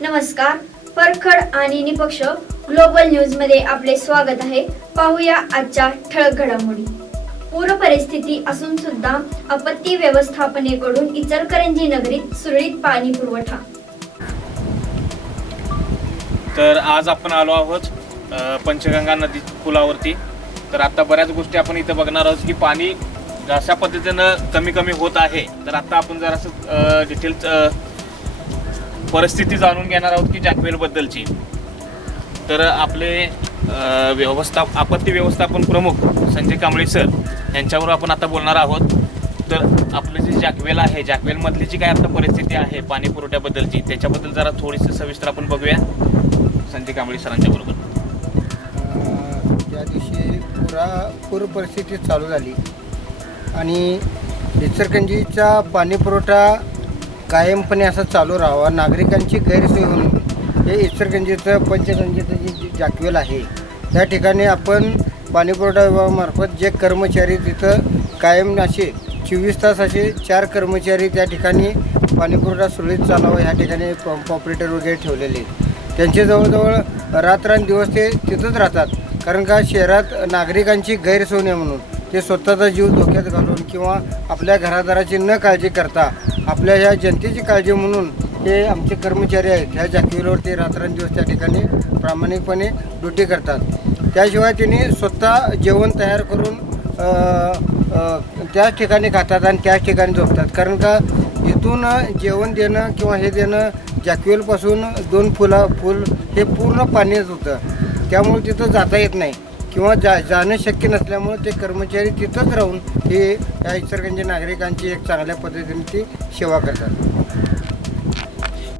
नमस्कार परखड आणि निपक्ष ग्लोबल न्यूजमध्ये आपले स्वागत आहे. पाहूया आजच्या ठळक घडामोडी. पूर परिस्थिती असून सुद्धा आपत्ती व्यवस्थापनेकडून इचलकरंजी नगरीत सुरळीत पाणी पुरवठा. तर आज आपण आलो आहोत पंचगंगा नदी पुलावरती. तर आता बऱ्याच गोष्टी आपण इथं बघणार आहोत की पाणी जशा पद्धतीनं कमी कमी होत आहे. तर आता आपण जरासं डिटेल परिस्थिती जाणून घेणार आहोत की जॅकवेलबद्दलची तर आपले व्यवस्था आपत्ती व्यवस्थापन प्रमुख संजय कांबळे सर यांच्यावर आपण आता बोलणार आहोत. तर आपलं जे जॅकवेल आहे जॅकवेलमधली जी काय आता परिस्थिती आहे पाणी पुरवठ्याबद्दलची त्याच्याबद्दल जरा थोडीशी सविस्तर आपण बघूया. संजय कांबळे सरांच्या बरोबर. त्या दिवशी पुरा पूर परिस्थिती चालू झाली. आणि इचलकरंजीचा पाणी पुरवठा कायमपणे असं चालू राहावा. नागरिकांची गैरसोय होऊन हे इचलकरंजीचं पंचगंजीचं जे जी जाकवेल आहे त्या ठिकाणी आपण पाणीपुरवठा विभागामार्फत जे कर्मचारी तिथं कायम असे चोवीस तास असे चार कर्मचारी त्या ठिकाणी पाणीपुरवठा सुरळीत चालावा ह्या ठिकाणी पंप ऑपरेटर वगैरे ठेवलेले त्यांचे जवळजवळ रात्रंदिवस ते तिथंच राहतात. कारण का शहरात नागरिकांची गैरसोय म्हणून ते स्वतःचा जीव धोक्यात घालून किंवा आपल्या घरादाराची न काळजी करता आपल्या ह्या जनतेची काळजी म्हणून हे आमचे कर्मचारी आहेत. ह्या जाकीवर ते रात्रंदिवस त्या ठिकाणी प्रामाणिकपणे ड्युटी करतात. त्याशिवाय त्यांनी स्वतः जेवण तयार करून त्याच ठिकाणी खातात आणि त्याच ठिकाणी झोपतात. कारण का इथून जेवण देणं किंवा हे देणं जॅक्युएलपासून दोन फुला फुल हे पूर्ण पाण्यात होतं. त्यामुळे तिथं जाता येत नाही. किंवा जा जाणं शक्य नसल्यामुळे ते कर्मचारी तिथंच राहून हे या इचलकरंजी नागरिकांची एक चांगल्या पद्धतीने ती सेवा करतात.